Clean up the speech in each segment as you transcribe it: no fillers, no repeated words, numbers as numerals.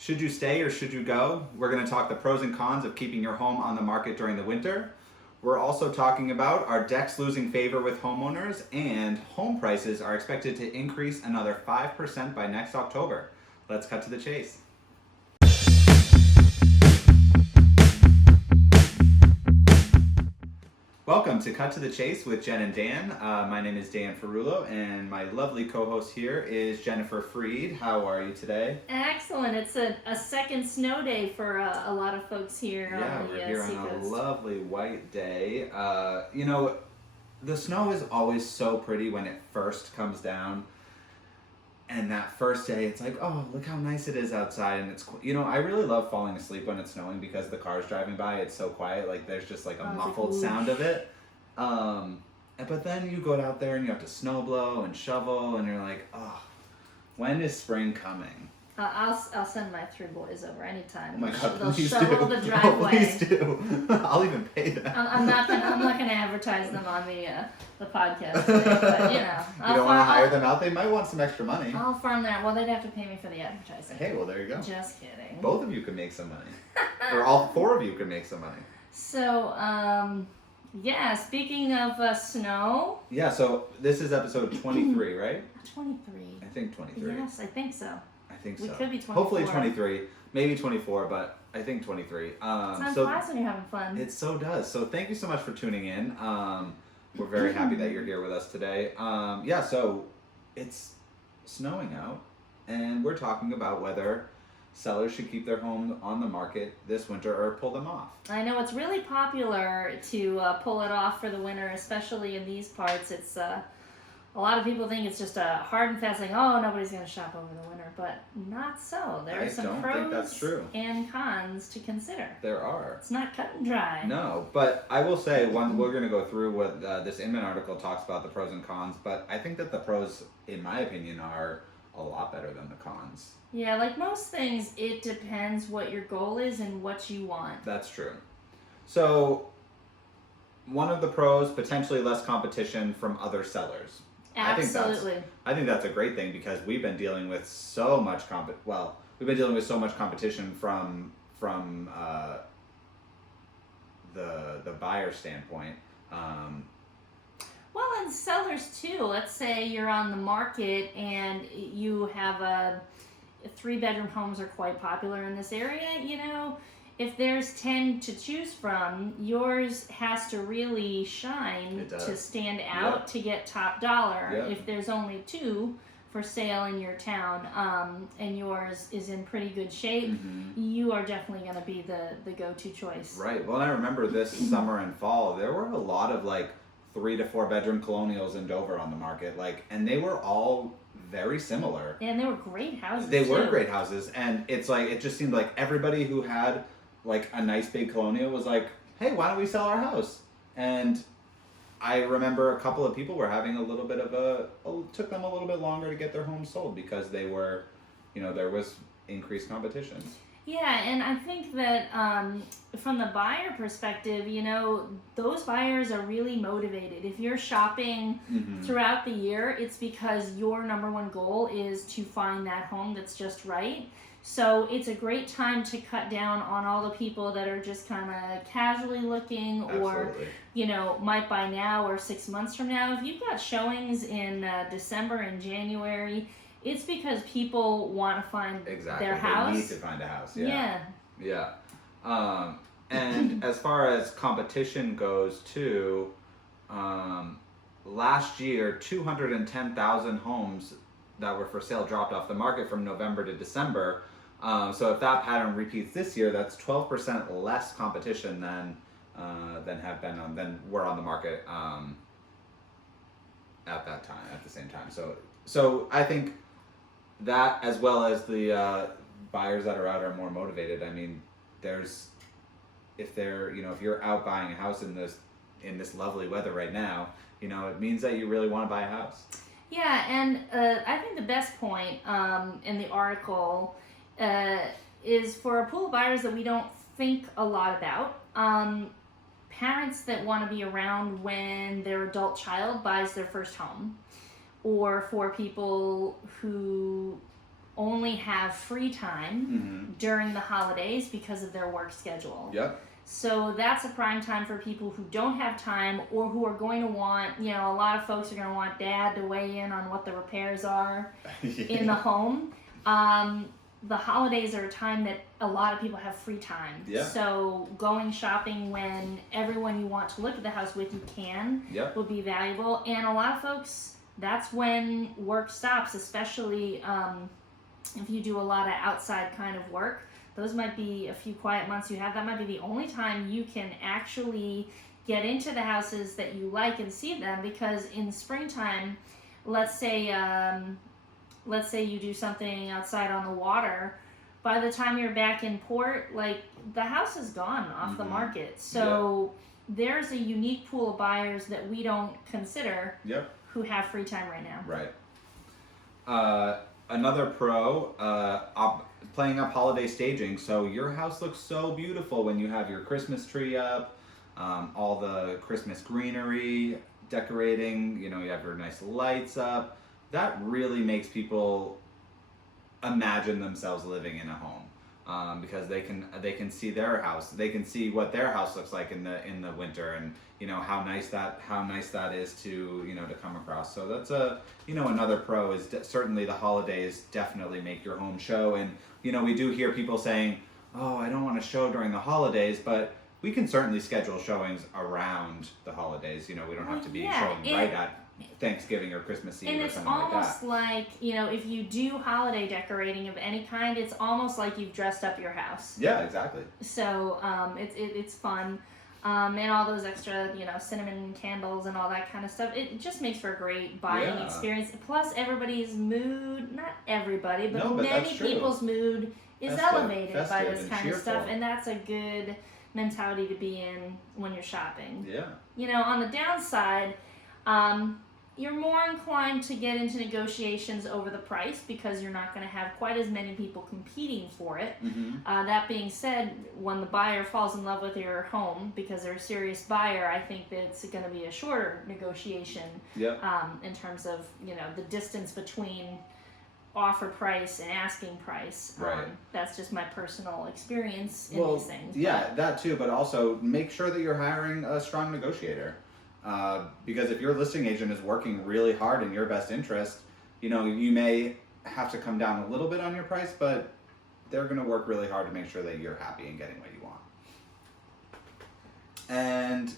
Should you stay or should you go? We're going to talk the pros and cons of keeping your home on the market during the winter. We're also talking about our decks losing favor with homeowners, and home prices are expected to increase another 5% by next October. Let's cut to the chase. Welcome to Cut to the Chase with Jen and Dan. My name is Dan Ferullo, and my lovely co-host here is Jennifer Freed. How are you today? Excellent. It's a second snow day for a lot of folks here on the we're here seacoast. on a lovely white day. The snow is always so pretty when it first comes down. And that first day, it's like, oh, look how nice it is outside. And it's, I really love falling asleep when it's snowing because the cars driving by, it's so quiet. Like, there's just like a muffled sound of it. But then you go out there and you have to snow blow and shovel, and you're like, oh, when is spring coming? I'll send my 3 boys over anytime. Oh my God, They'll please shovel do. the driveway. Oh, please do. I'll even pay them. I'm not gonna advertise them on the podcast today, but you don't want to hire them out? They might want some extra money. I'll farm there. Well, they'd have to pay me for the advertising. Hey, well, there you go. Just kidding. Both of you could make some money. Or all 4 of you could make some money. So, speaking of snow. Yeah, so this is episode 23, right? 23. I think 23. Yes, I think so. I think so. We could be 24. Hopefully 23, maybe 24, but I think 23. Time flies when you're having fun. It so does. So thank you so much for tuning in. We're very happy that you're here with us today. So it's snowing out, and we're talking about whether sellers should keep their home on the market this winter or pull them off. I know it's really popular to pull it off for the winter, especially in these parts. It's a lot of people think it's just a hard and fast thing. Oh, nobody's going to shop over the winter, but not so. There are some pros and cons to consider. There are. It's not cut and dry. No, but I will say we're going to go through what this Inman article talks about, the pros and cons. But I think that the pros, in my opinion, are a lot better than the cons. Yeah, like most things, it depends what your goal is and what you want. That's true. So, one of the pros, potentially less competition from other sellers. Absolutely. I think that's a great thing because we've been dealing with so much competition from the buyer standpoint. Well, and sellers too. Let's say you're on the market and you have 3-bedroom homes are quite popular in this area. If there's 10 to choose from, yours has to really shine to stand out to get top dollar. Yep. If there's only 2 for sale in your town, and yours is in pretty good shape, you are definitely going to be the go-to choice. Right. Well, I remember this summer and fall, there were a lot of 3 to 4 bedroom colonials in Dover on the market, and they were all very similar. And they were great houses. They were great houses, and it's it just seemed like everybody who had a nice big colonial was like, hey, why don't we sell our house? And I remember a couple of people were having a little bit of took them a little bit longer to get their homes sold because they were, there was increased competition. Yeah, and I think that from the buyer perspective, those buyers are really motivated. If you're shopping throughout the year, it's because your number one goal is to find that home that's just right. So it's a great time to cut down on all the people that are just kind of casually looking or, might buy now or 6 months from now. If you've got showings in December and January, it's because people want to find their house. They need to find a house, Yeah. And as far as competition goes too, last year 210,000 homes that were for sale dropped off the market from November to December. So if that pattern repeats this year, that's 12% less competition than were on the market at that time, at the same time. So I think that, as well as the buyers that are out, are more motivated. I mean, if you're out buying a house in this lovely weather right now, it means that you really want to buy a house. Yeah, and I think the best point in the article is for a pool of buyers that we don't think a lot about. Parents that want to be around when their adult child buys their first home, or for people who only have free time during the holidays because of their work schedule. Yep. So that's a prime time for people who don't have time or who are going to want, a lot of folks are going to want dad to weigh in on what the repairs are in the home. The holidays are a time that a lot of people have free time. Yeah. So going shopping when everyone you want to look at the house with you can would be valuable. And a lot of folks, that's when work stops, especially if you do a lot of outside kind of work. Those might be a few quiet months you have. That might be the only time you can actually get into the houses that you like and see them, because in springtime, let's say you do something outside on the water, by the time you're back in port, like, the house is gone off the market. So there's a unique pool of buyers that we don't consider who have free time right now. Right. Another pro, playing up holiday staging. So your house looks so beautiful when you have your Christmas tree up, all the Christmas greenery, decorating, you have your nice lights up. That really makes people imagine themselves living in a home, because they can see their house, they can see what their house looks like in the winter, and how nice that is to to come across. So that's another pro is certainly the holidays definitely make your home show. And we do hear people saying, oh, I don't want to show during the holidays, but we can certainly schedule showings around the holidays. We don't have to be showing right at Thanksgiving or Christmas Eve or something like that. And it's almost like, if you do holiday decorating of any kind, it's almost like you've dressed up your house. Yeah, exactly. So it's fun. And all those extra, cinnamon candles and all that kind of stuff. It just makes for a great buying experience. Plus, everybody's mood, not everybody, but many people's mood is elevated by this kind of stuff. And that's a good mentality to be in when you're shopping. Yeah. On the downside, you're more inclined to get into negotiations over the price because you're not going to have quite as many people competing for it. That being said, when the buyer falls in love with your home because they're a serious buyer, I think that it's going to be a shorter negotiation in terms of the distance between offer price and asking price. Right. That's just my personal experience in these things. Yeah, that too, but also make sure that you're hiring a strong negotiator. Because if your listing agent is working really hard in your best interest, you may have to come down a little bit on your price, but they're going to work really hard to make sure that you're happy and getting what you want. And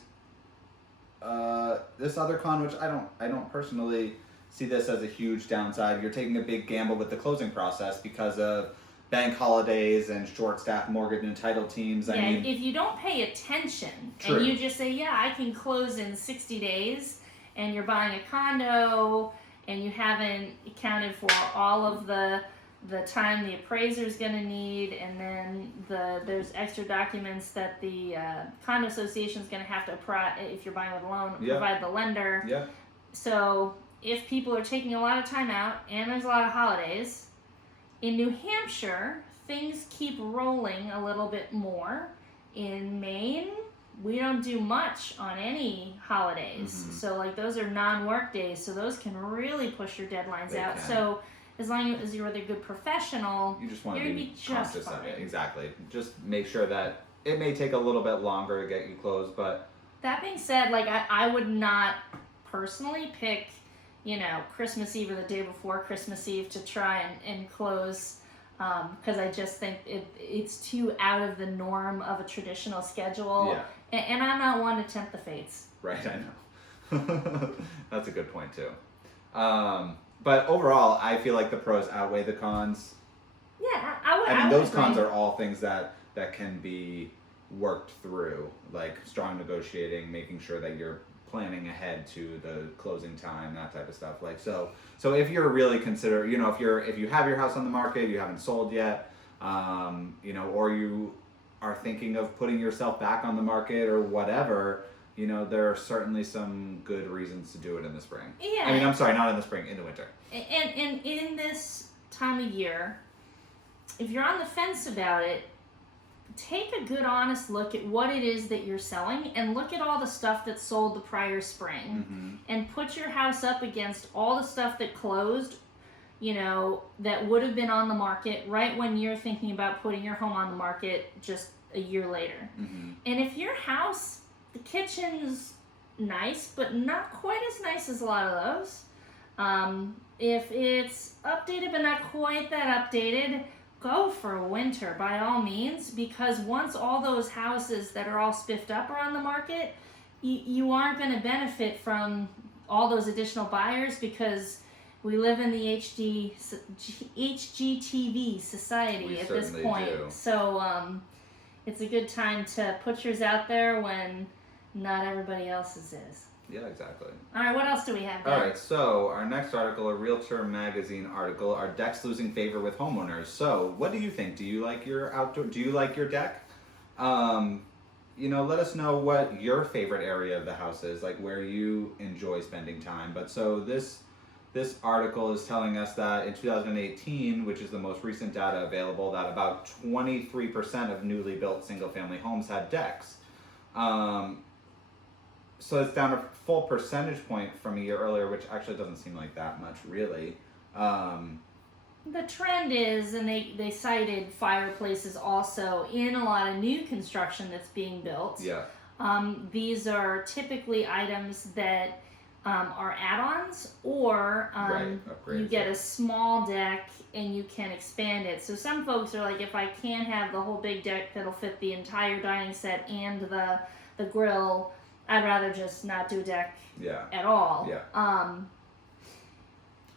this other con, which I don't personally see this as a huge downside. You're taking a big gamble with the closing process because of bank holidays and short-staffed mortgage and title teams. I mean, if you don't pay attention and you just say, I can close in 60 days, and you're buying a condo and you haven't accounted for all of the time the appraiser's going to need, and then there's extra documents that the condo association's going to have to, if you're buying with a loan, provide the lender. Yeah. So if people are taking a lot of time out and there's a lot of holidays, in New Hampshire, things keep rolling a little bit more. In Maine, we don't do much on any holidays. So those are non-work days, so those can really push your deadlines out. So as long as you're a good professional, you just want to be just conscious fine. of it. Exactly. Just make sure that it may take a little bit longer to get you closed, but that being said, I would not personally pick Christmas Eve or the day before Christmas Eve to try and close, because I just think it's too out of the norm of a traditional schedule. And I'm not one to tempt the fates. Right, I know. That's a good point too. But overall, I feel like the pros outweigh the cons. Yeah, I mean, those cons are all things that can be worked through, like strong negotiating, making sure that you're planning ahead to the closing time, that type of stuff. So if you're really if you have your house on the market, you haven't sold yet, or you are thinking of putting yourself back on the market or whatever, there are certainly some good reasons to do it in the spring. Yeah. I mean, I'm sorry, not in the spring, in the winter. And in this time of year, if you're on the fence about it, take a good honest look at what it is that you're selling, and look at all the stuff that sold the prior spring, and put your house up against all the stuff that closed, that would have been on the market right when you're thinking about putting your home on the market just a year later. Mm-hmm. And if your house, the kitchen's nice, but not quite as nice as a lot of those. If it's updated but not quite that updated, go for winter by all means, because once all those houses that are all spiffed up are on the market, you aren't going to benefit from all those additional buyers, because we live in the HGTV society at this point. Do. So it's a good time to put yours out there when not everybody else's is. Yeah, exactly. All right, what else do we have, Dan? All right, so our next article, a Realtor magazine article, are decks losing favor with homeowners. So, what do you think? Do you like your outdoor? Do you like your deck? Let us know what your favorite area of the house is, like where you enjoy spending time. But so this article is telling us that in 2018, which is the most recent data available, that about 23% of newly built single-family homes had decks. So it's down a full percentage point from a year earlier, which actually doesn't seem like that much, really. The trend is, and they cited fireplaces also in a lot of new construction that's being built. Yeah. These are typically items that are add-ons, or you get a small deck and you can expand it. So some folks are like, if I can't have the whole big deck that'll fit the entire dining set and the grill, I'd rather just not do a deck at all. Yeah.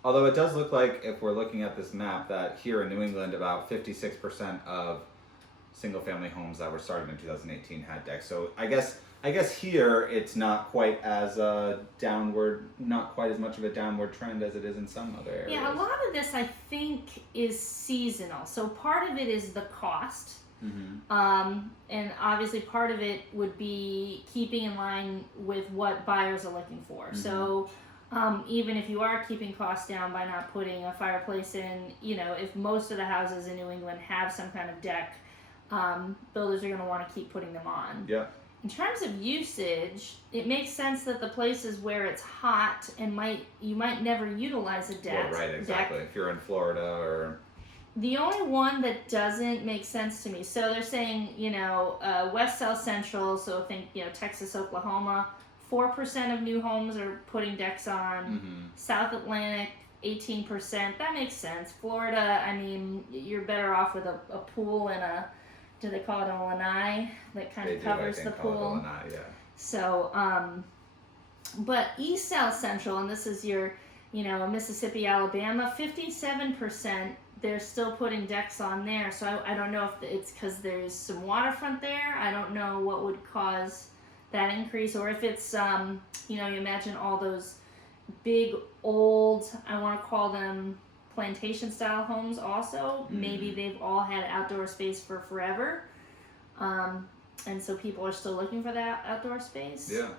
Although it does look like, if we're looking at this map, that here in New England, about 56% of single-family homes that were started in 2018 had decks. So I guess here it's not quite as not quite as much of a downward trend as it is in some other areas. Yeah, a lot of this I think is seasonal. So part of it is the cost. Mm-hmm. And obviously part of it would be keeping in line with what buyers are looking for. Mm-hmm. So even if you are keeping costs down by not putting a fireplace in, if most of the houses in New England have some kind of deck, builders are going to want to keep putting them on. Yeah. In terms of usage, it makes sense that the places where it's hot and you might never utilize a deck. Well, right, exactly. If you're in Florida or... The only one that doesn't make sense to me, so they're saying, West, South, Central, so think, Texas, Oklahoma, 4% of new homes are putting decks on. Mm-hmm. South Atlantic, 18%. That makes sense. Florida, you're better off with a pool and do they call it a lanai that kind of covers the pool? Call it a lanai, yeah. So, but East, South, Central, and this is your, Mississippi, Alabama, 57%. They're still putting decks on there, so I don't know if it's because there's some waterfront there. I don't know what would cause that increase, or if it's you imagine all those big old, I want to call them plantation style homes also. Mm-hmm. Maybe they've all had outdoor space for forever, and so people are still looking for that outdoor space. Yeah.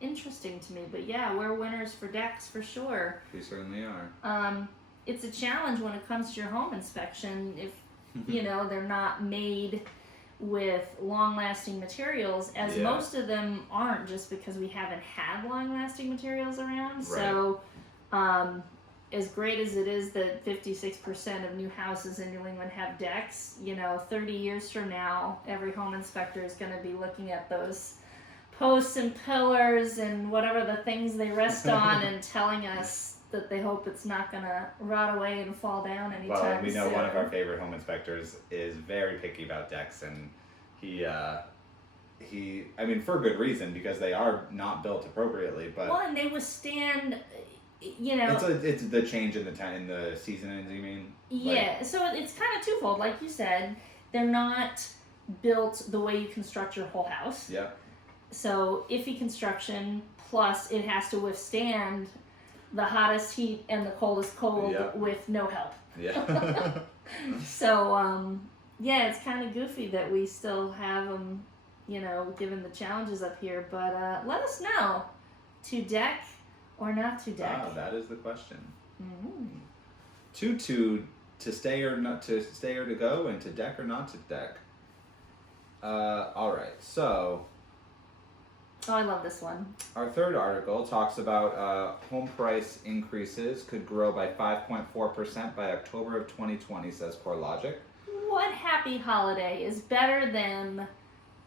Interesting to me, but yeah, we're winners for decks for sure. We certainly are. It's a challenge when it comes to your home inspection if they're not made with long-lasting materials, as most of them aren't, just because we haven't had long-lasting materials around. Right. So as great as it is that 56% of new houses in New England have decks, 30 years from now, every home inspector is going to be looking at those posts and pillars and whatever the things they rest on and telling us that they hope it's not going to rot away and fall down anytime soon. Well, we know one of our favorite home inspectors is very picky about decks, and he for good reason, because they are not built appropriately, but... Well, and they withstand, It's the change in the seasons, you mean? Yeah, so it's kind of twofold. Like you said, they're not built the way you construct your whole house. Yeah. So iffy construction, plus it has to withstand the hottest heat and the coldest cold with no help. Yeah. So, it's kind of goofy that we still have them, given the challenges up here. But let us know, to deck or not to deck. Ah, that is the question. Mm-hmm. To stay or not to stay or to go, and to deck or not to deck. All right, so... Oh, I love this one. Our third article talks about home price increases could grow by 5.4% by October of 2020, says CoreLogic. What happy holiday is better than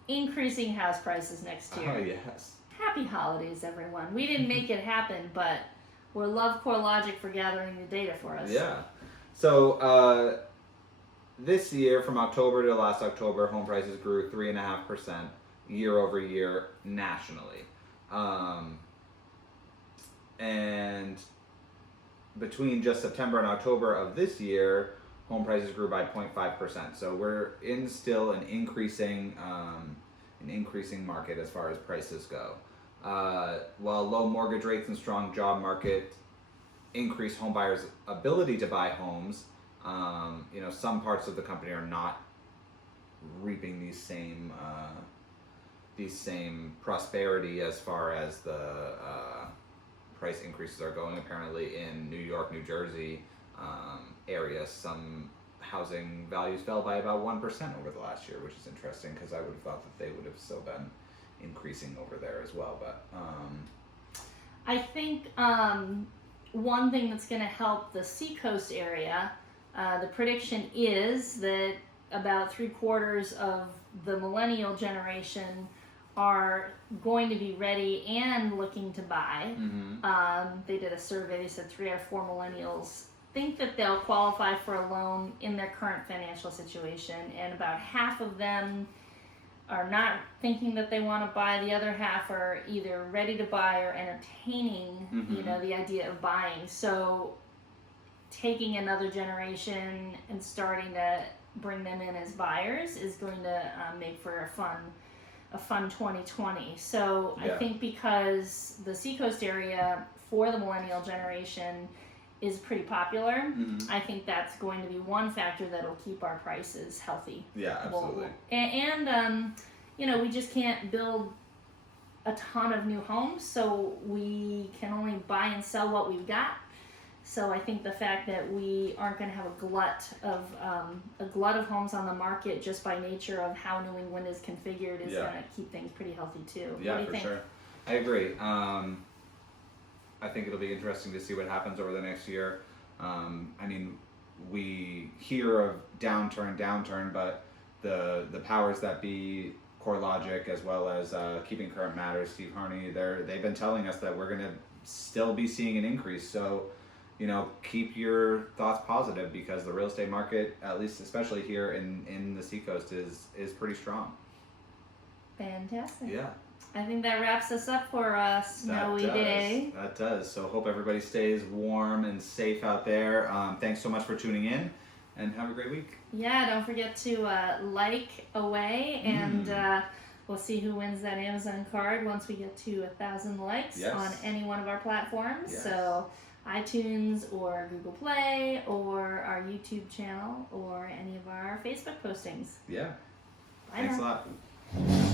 increasing house prices next year? Oh, yes. Happy holidays, everyone. We didn't make it happen, but we'll love CoreLogic for gathering the data for us. Yeah. So this year, from October to last October, home prices grew 3.5% year over year nationally. And between just September and October of this year, home prices grew by 0.5%. So we're in still an increasing market as far as prices go. While low mortgage rates and strong job market increase home buyers' ability to buy homes, some parts of the company are not reaping these same prosperity as far as the price increases are going. Apparently in New York, New Jersey areas, some housing values fell by about 1% over the last year, which is interesting because I would have thought that they would have still been increasing over there as well. But I think one thing that's going to help the Seacoast area, the prediction is that about 3/4 of the millennial generation are going to be ready and looking to buy. They did a survey, they said 3 out of 4 millennials think that they'll qualify for a loan in their current financial situation, and about half of them are not thinking that they want to buy. The other half are either ready to buy or entertaining the idea of buying. So taking another generation and starting to bring them in as buyers is going to make for a fun 2020. So Yeah. I think because the Seacoast area for the millennial generation is pretty popular, I think that's going to be one factor that'll keep our prices healthy. Yeah, absolutely. And we just can't build a ton of new homes, so we can only buy and sell what we've got. So I think the fact that we aren't going to have a glut of homes on the market just by nature of how New England is configured is going to keep things pretty healthy too. Yeah, what do you for think? sure. I agree. I think it'll be interesting to see what happens over the next year. We hear of downturn, but the powers that be, CoreLogic, as well as Keeping Current Matters, Steve Harney, they've been telling us that we're going to still be seeing an increase. So, keep your thoughts positive because the real estate market, at least especially here in the Seacoast, is pretty strong. Fantastic. Yeah. I think that wraps us up for a snowy day. That does. So hope everybody stays warm and safe out there. Thanks so much for tuning in, and have a great week. Yeah, don't forget to like away, and we'll see who wins that Amazon card once we get to 1,000 likes on any one of our platforms. Yes. So iTunes or Google Play or our YouTube channel or any of our Facebook postings. Yeah. Bye Thanks now. a lot.